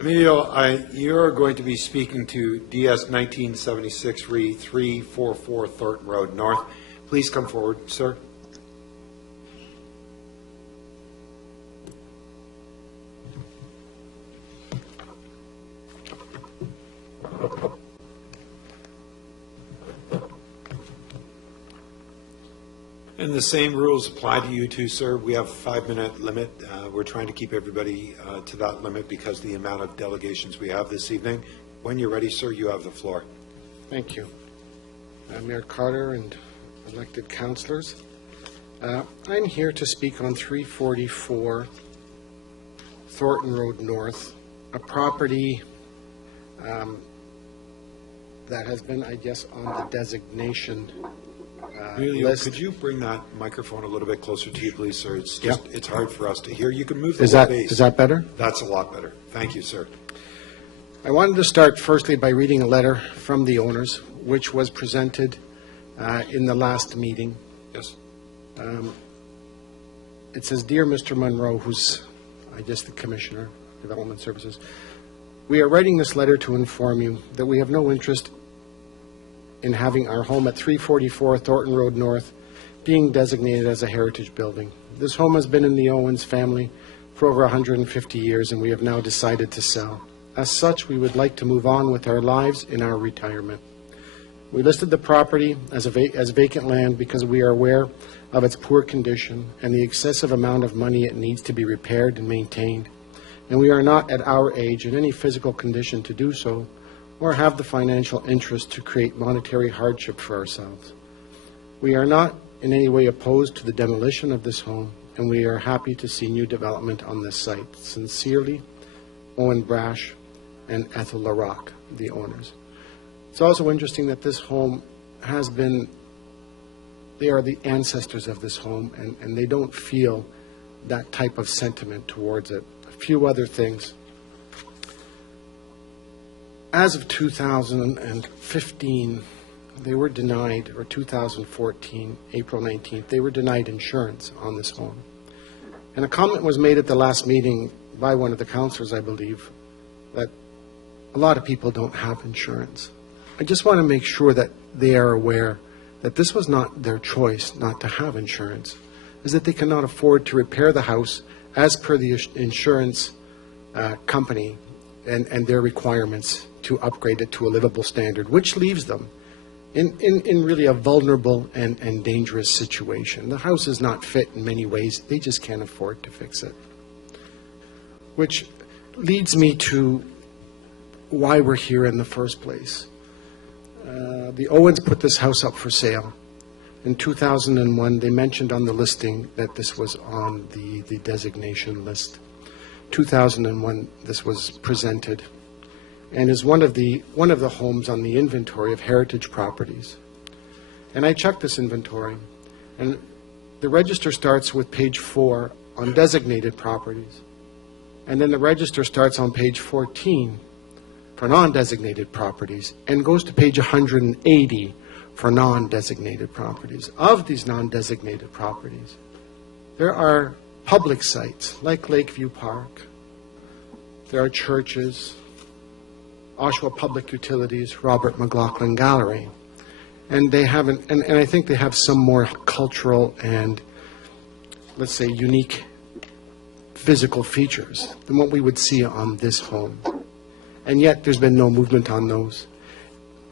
Emilio, you're going to be speaking to DS 1976 Re 344 Thornton Road North. Please come forward, sir. And the same rules apply to you too, sir. We have a 5-minute limit. We're trying to keep everybody to that limit because of the amount of delegations we have this evening. When you're ready, sir, you have the floor. Thank you. Mayor Carter and elected councillors. I'm here to speak on 344 Thornton Road North, a property that has been, I guess, on the designation Emilio, list. could you bring that microphone a little bit closer to you, please, sir? It's just, It's hard for us to hear. You can move the base. Is that better? That's a lot better. Thank you, sir. I wanted to start firstly by reading a letter from the owners, which was presented in the last meeting. Yes. It says, "Dear Mr. Monroe," who's, I guess, the Commissioner, Development Services, "we are writing this letter to inform you that we have no interest in having our home at 344 Thornton Road North being designated as a heritage building. This home has been in the Owens family for over 150 years, and we have now decided to sell. As such, we would like to move on with our lives in our retirement. We listed the property as vacant land because we are aware of its poor condition and the excessive amount of money it needs to be repaired and maintained, and we are not at our age in any physical condition to do so, or have the financial interest to create monetary hardship for ourselves. We are not in any way opposed to the demolition of this home, and we are happy to see new development on this site. Sincerely, Owen Brash and Ethel LaRocque, the owners." It's also interesting that this home has been, they are the ancestors of this home, and they don't feel that type of sentiment towards it. A few other things. As of 2015, they were denied, or 2014, April 19th, they were denied insurance on this home. And a comment was made at the last meeting by one of the councillors, I believe, that a lot of people don't have insurance. I just want to make sure that they are aware that this was not their choice not to have insurance, is that they cannot afford to repair the house as per the insurance company and their requirements to upgrade it to a livable standard, which leaves them in really a vulnerable and dangerous situation. The house is not fit in many ways. They just can't afford to fix it. Which leads me to why we're here in the first place. The Owens put this house up for sale. In 2001, they mentioned on the listing that this was on the designation list. 2001, this was presented, and is one of the homes on the inventory of heritage properties. And I checked this inventory, and the register starts with page 4 on designated properties, and then the register starts on page 14 for non-designated properties, and goes to page 180 for non-designated properties. Of these non-designated properties, there are public sites like Lakeview Park, there are churches, Oshawa Public Utilities, Robert McLaughlin Gallery, and they haven't, and I think they have some more cultural and, let's say, unique physical features than what we would see on this home. And yet there's been no movement on those.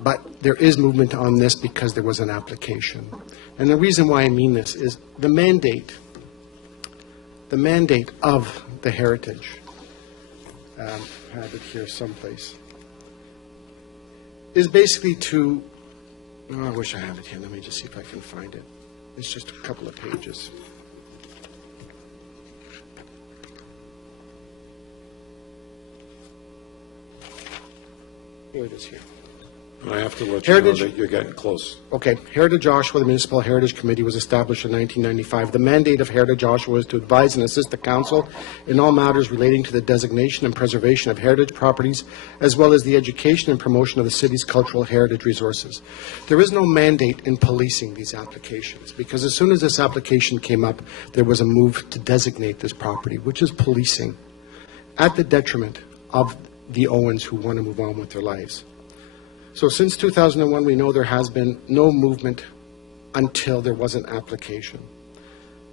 But there is movement on this because there was an application. And the reason why I mean this is the mandate of the heritage, I have it here someplace, is basically to, oh, I wish I have it here. Let me just see if I can find it. It's just a couple of pages. Here it is here. I have to let you know Heritage- that you're getting close. Okay, Heritage Oshawa, the Municipal Heritage Committee was established in 1995. The mandate of Heritage Oshawa is to advise and assist the council in all matters relating to the designation and preservation of heritage properties, as well as the education and promotion of the city's cultural heritage resources. There is no mandate in policing these applications, because as soon as this application came up, there was a move to designate this property, which is policing, at the detriment of the Owens who want to move on with their lives. So since 2001, we know there has been no movement until there was an application.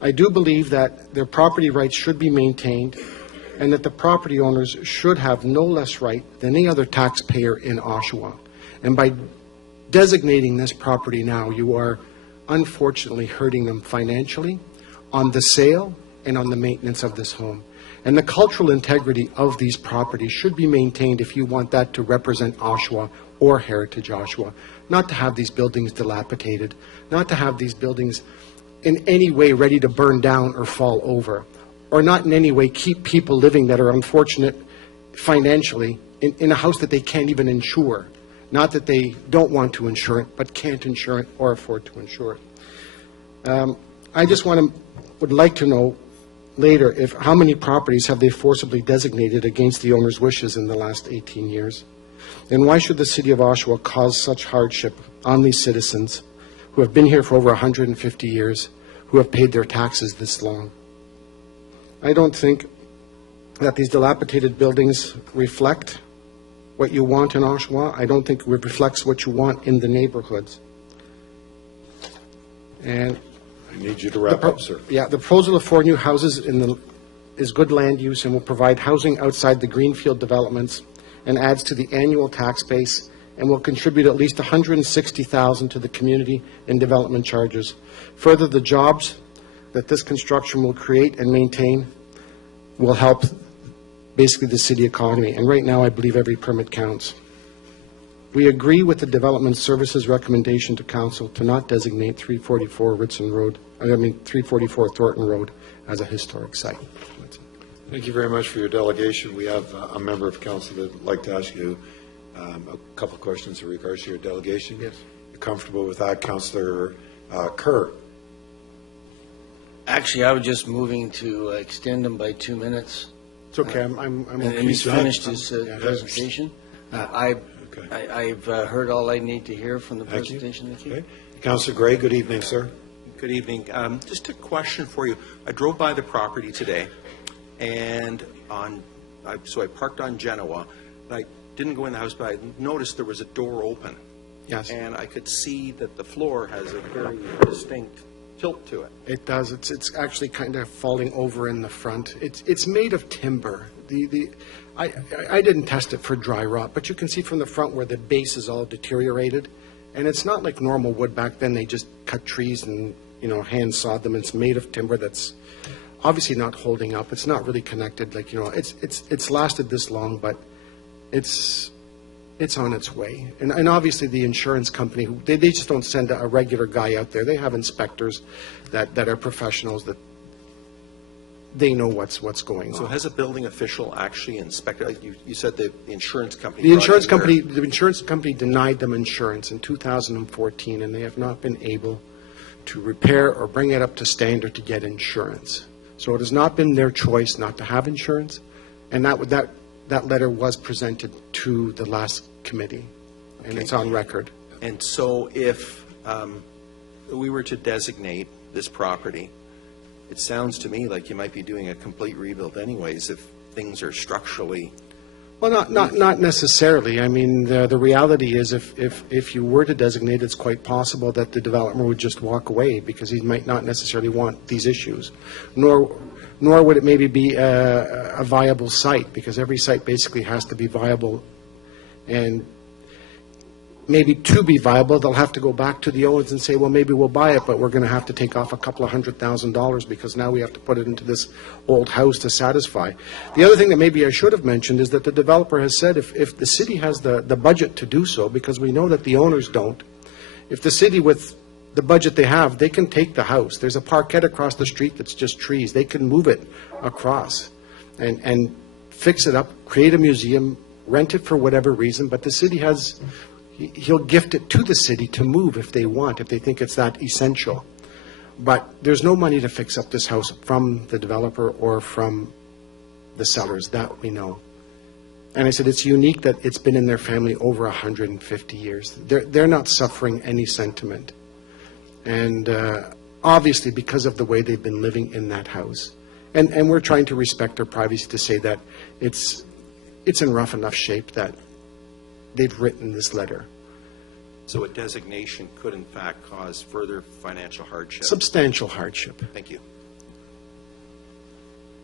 I do believe that their property rights should be maintained and that the property owners should have no less right than any other taxpayer in Oshawa. And by designating this property now, you are unfortunately hurting them financially on the sale and on the maintenance of this home. And the cultural integrity of these properties should be maintained if you want that to represent Oshawa or Heritage Oshawa, not to have these buildings dilapidated, not to have these buildings in any way ready to burn down or fall over, or not in any way keep people living that are unfortunate financially in a house that they can't even insure. Not that they don't want to insure it, but can't insure it or afford to insure it. I just would like to know later how many properties have they forcibly designated against the owner's wishes in the last 18 years? And why should the city of Oshawa cause such hardship on these citizens who have been here for over 150 years, who have paid their taxes this long? I don't think that these dilapidated buildings reflect what you want in Oshawa. I don't think it reflects what you want in the neighborhoods. And I need you to wrap up, sir. yeah, the proposal of 4 new houses is good land use and will provide housing outside the greenfield developments and adds to the annual tax base and will contribute at least $160,000 to the community in development charges. Further, the jobs that this construction will create and maintain will help basically the city economy. And right now, I believe every permit counts. We agree with the Development Services recommendation to Council to not designate 344 Thornton Road as a historic site. Thank you very much for your delegation. We have a member of council that would like to ask you a couple of questions in regards to your delegation. Yes. You're comfortable with that, Councillor Kerr? Actually, I was just moving to extend them by 2 minutes. It's okay, I'm And okay. he's finished his presentation. I've heard all I need to hear from the Thank you. presentation. Thank you. Okay. Councillor Gray, good evening, sir. Good evening. Just a question for you. I drove by the property today, and so I parked on Genoa, and I didn't go in the house, but I noticed there was a door open. Yes. And I could see that the floor has a very distinct tilt to it. It does. It's actually kind of falling over in the front. It's made of timber. I didn't test it for dry rot, but you can see from the front where the base is all deteriorated, and it's not like normal wood. Back then they just cut trees and hand sawed them. It's made of timber that's obviously not holding up. It's not really connected. It's lasted this long, but it's on its way. And obviously the insurance company, they just don't send a regular guy out there. They have inspectors that are professionals, that they know what's going So on. has a building official actually inspected, like you said the insurance company? The insurance company denied them insurance in 2014, and they have not been able to repair or bring it up to standard to get insurance. So it has not been their choice not to have insurance, and that letter was presented to the last committee, and it's on record. And so if we were to designate this property, it sounds to me like you might be doing a complete rebuild anyways if things are structurally. Well, not necessarily. I mean, the reality is if you were to designate, it's quite possible that the developer would just walk away because he might not necessarily want these issues, nor would it maybe be a viable site, because every site basically has to be viable. And maybe to be viable, they'll have to go back to the Owens and say, well, maybe we'll buy it, but we're going to have to take off a couple of $100,000 because now we have to put it into this old house to satisfy. The other thing that maybe I should have mentioned is that the developer has said if the city has the budget to do so, because we know that the owners don't, if the city with the budget they have, they can take the house. There's a parkette across the street that's just trees. They can move it across and fix it up, create a museum, rent it for whatever reason, but the city has he'll gift it to the city to move if they want, if they think it's that essential. But there's no money to fix up this house from the developer or from the sellers, that we know. And I said, it's unique that it's been in their family over 150 years. They're not suffering any sentiment. And obviously because of the way they've been living in that house. And we're trying to respect their privacy to say that it's in rough enough shape that they've written this letter. So a designation could in fact cause further financial hardship? Substantial hardship. Thank you.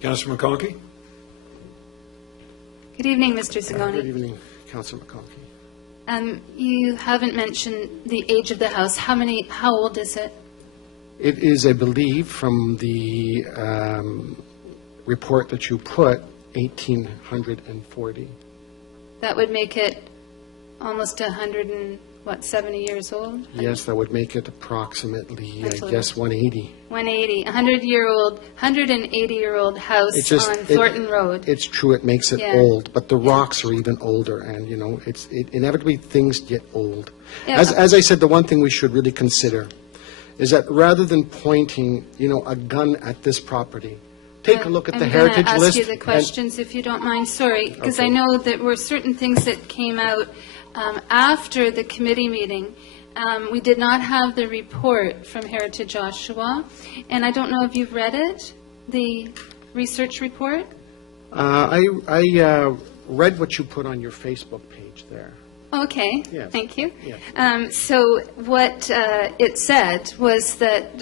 Councillor McConkey? Good evening, Mr. Zingone. Good evening, Councillor McConkey. You haven't mentioned the age of the house. How old is it? It is, I believe, from the report that you put, 1840. That would make it almost 170 years old? Yes, that would make it approximately, That's I what guess, 180. 180, 180-year-old house It's just, on Thornton Road. It's true, it makes it Yeah. old, but the rocks are even older, and, you know, inevitably things get old. Yeah. As I said, the one thing we should really consider is that rather than pointing, you know, a gun at this property, take a look at the heritage I'm going list. to ask you the questions, if you don't mind. Sorry, because I know that were certain things that came out after the committee meeting. We did not have the report from Heritage Oshawa, and I don't know if you've read it, the research report? I read what you put on your Facebook page there. Okay, Yes. thank you. Yes. So what it said was that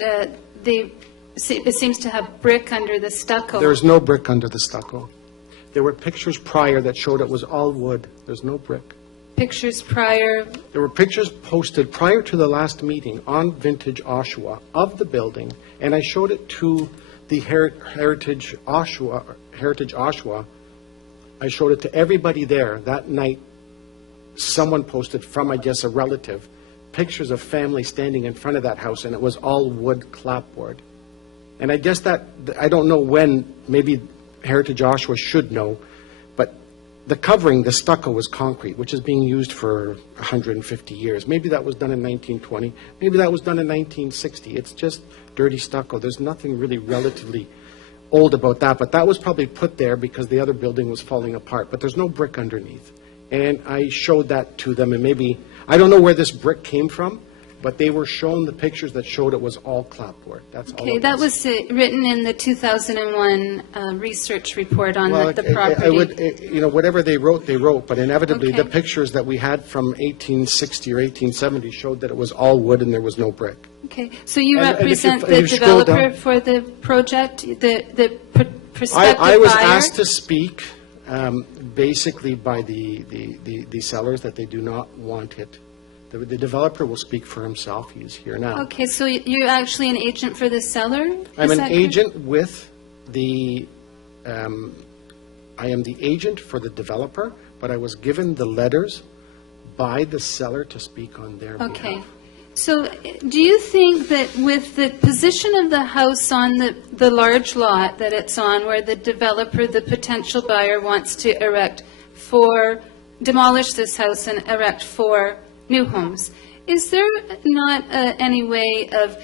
it seems to have brick under the stucco. There's no brick under the stucco. There were pictures prior that showed it was all wood. There's no brick. Pictures prior. There were pictures posted prior to the last meeting on Vintage Oshawa of the building, and I showed it to the Heritage Oshawa. I showed it to everybody there that night. Someone posted from, I guess, a relative, pictures of family standing in front of that house, and it was all wood clapboard. And I guess that, I don't know when, maybe Heritage Oshawa should know, but the covering, the stucco, was concrete, which is being used for 150 years. Maybe that was done in 1920. Maybe that was done in 1960. It's just dirty stucco. There's nothing really relatively old about that, but that was probably put there because the other building was falling apart. But there's no brick underneath. And I showed that to them, and maybe, I don't know where this brick came from, but they were shown the pictures that showed it was all clapboard. That's all Okay, it that was written in the 2001 research report on Well, the property. I would, you know, whatever they wrote, but inevitably, the Okay. pictures that we had from 1860 or 1870 showed that it was all wood and there was no brick. Okay, so you And if you- represent if the you scroll developer down- for the project, the prospective buyer? I was asked to speak, basically by the sellers, that they do not want it. The developer will speak for himself. He is here now. Okay, so you're actually an agent for the seller? I'm Is an that correct? agent with the, I am the agent for the developer, but I was given the letters by the seller to speak on their behalf. Okay. So do you think that with the position of the house on the large lot that it's on, where the developer, the potential buyer, wants to demolish this house and erect 4 new homes, is there not any way of,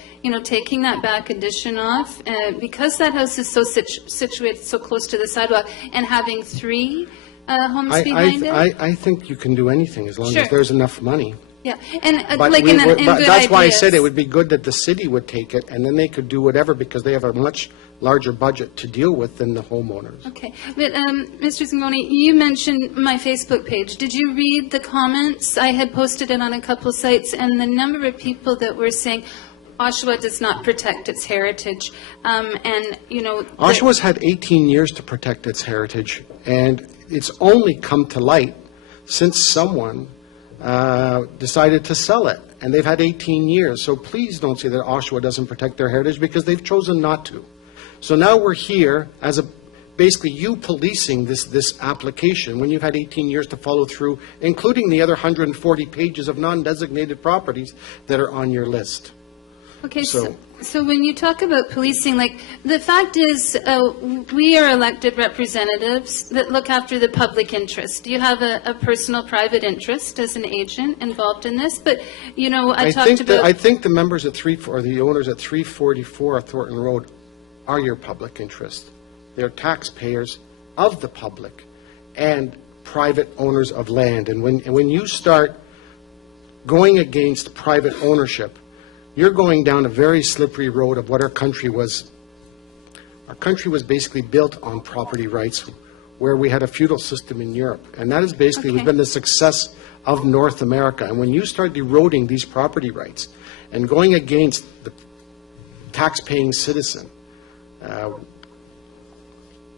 taking that back addition off, because that house is so situated so close to the sidewalk, and having 3 homes behind it? I think you can do anything as long Sure. as there's enough money. Yeah, and But like we in would- good but that's why I said ideas. it would be good that the city would take it, and then they could do whatever, because they have a much larger budget to deal with than the homeowners. Okay, but Mr. Zingone, you mentioned my Facebook page. Did you read the comments? I had posted it on a couple of sites, and the number of people that were saying Oshawa does not protect its heritage, Oshawa's had 18 years to protect its heritage, and it's only come to light since someone decided to sell it, and they've had 18 years. So please don't say that Oshawa doesn't protect their heritage, because they've chosen not to. So now we're here as basically you policing this application when you've had 18 years to follow through, including the other 140 pages of non-designated properties that are on your list. Okay, So- So when you talk about policing, like, the fact is, we are elected representatives that look after the public interest. You have a personal private interest as an agent involved in this, but, you know, I think the members at the owners at 344 Thornton Road are your public interest. They're taxpayers of the public and private owners of land. And when you start going against private ownership, you're going down a very slippery road of what our country was. Our country was basically built on property rights, where we had a feudal system in Europe. And that is basically been the success of North America. And when you start eroding these property rights and going against the tax-paying citizen,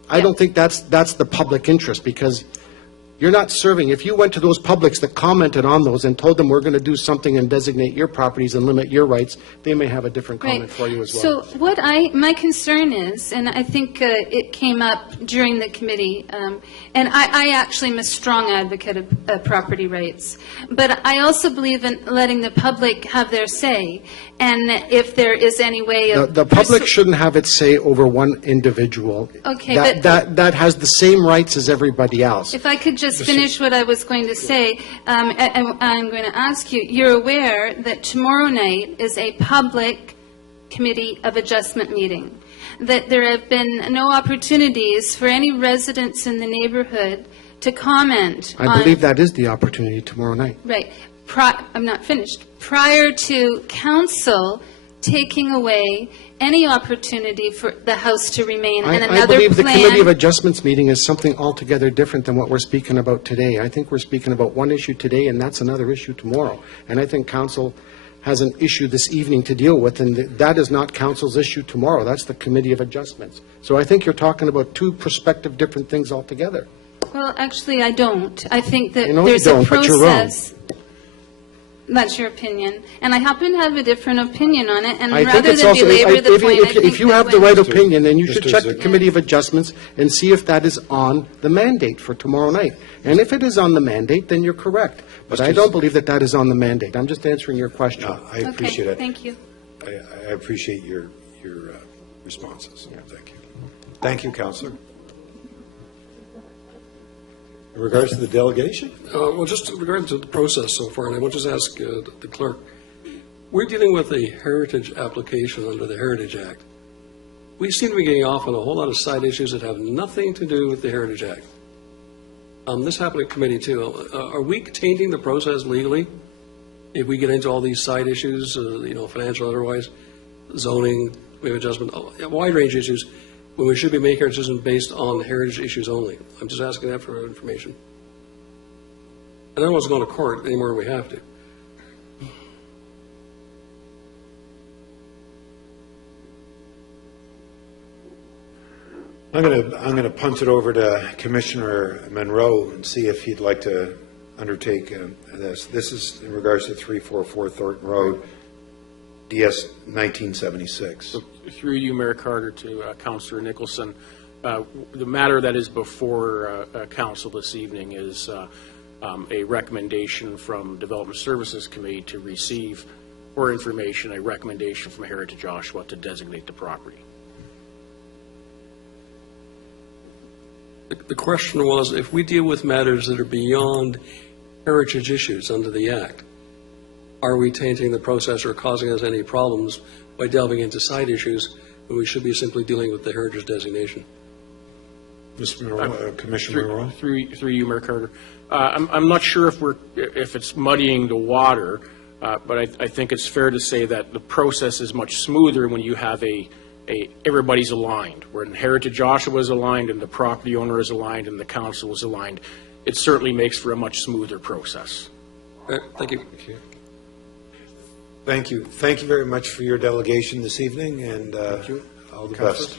I don't think that's the public interest, because you're not serving. If you went to those publics that commented on those and told them we're going to do something and designate your properties and limit your rights, they may have a different comment for you as well. So my concern is, and I think it came up during the committee, and I actually am a strong advocate of property rights, but I also believe in letting the public have their say, and if there is any way of... The public shouldn't have its say over one individual. Okay, that has the same rights as everybody else. If I could just finish what I was going to say, I'm going to ask you, you're aware that tomorrow night is a public Committee of Adjustment meeting, that there have been no opportunities for any residents in the neighborhood to comment on... I believe that is the opportunity tomorrow night. Right. I'm not finished. Prior to council taking away any opportunity for the House to remain in another plan. I believe the Committee of Adjustments meeting is something altogether different than what we're speaking about today. I think we're speaking about one issue today, and that's another issue tomorrow. And I think council has an issue this evening to deal with, and that is not council's issue tomorrow. That's the Committee of Adjustments. So I think you're talking about two prospective different things altogether. Well, actually, I don't. I think that You know there's you don't, a process. but you're wrong. That's your opinion. And I happen to have a different opinion on it, and I think rather it's than also, belabor the point, I think if you that have the when- right opinion, then you should Mr. check the Zingone. Committee of Adjustments and see if that is on the mandate for tomorrow night. And if it is on the mandate, then you're correct. But I don't believe that that is on the mandate. I'm just answering your question. No, I appreciate Okay, it. thank you. I appreciate your responses. Thank you. Thank you, Councillor. In regards to the delegation? Well, just in regard to the process so far, and I want to just ask the clerk, we're dealing with a heritage application under the Heritage Act. We seem to be getting off on a whole lot of side issues that have nothing to do with the Heritage Act. This happened at committee too. Are we tainting the process legally if we get into all these side issues, financial, otherwise, zoning, we have adjustment, a wide range of issues, when we should be making our decision based on heritage issues only? I'm just asking that for information. I don't want to go to court anymore than we have to. I'm going to punt it over to Commissioner Monroe and see if he'd like to undertake this. This is in regards to 344 Thornton Road, DS 1976. Through you, Mayor Carter, to Councillor Nicholson, the matter that is before Council this evening is a recommendation from Development Services Committee to receive, for information, a recommendation from Heritage Oshawa to designate the property. The question was, if we deal with matters that are beyond heritage issues under the Act, are we tainting the process or causing us any problems by delving into side issues when we should be simply dealing with the heritage designation? Mr. Monroe, Commissioner Monroe? Through you, Mayor Carter. I'm not sure if it's muddying the water, but I think it's fair to say that the process is much smoother when you have everybody's aligned. When Heritage Oshawa is aligned and the property owner is aligned and the council is aligned, it certainly makes for a much smoother process. All right, thank you. Thank you. Thank you very much for your delegation this evening, and all the best.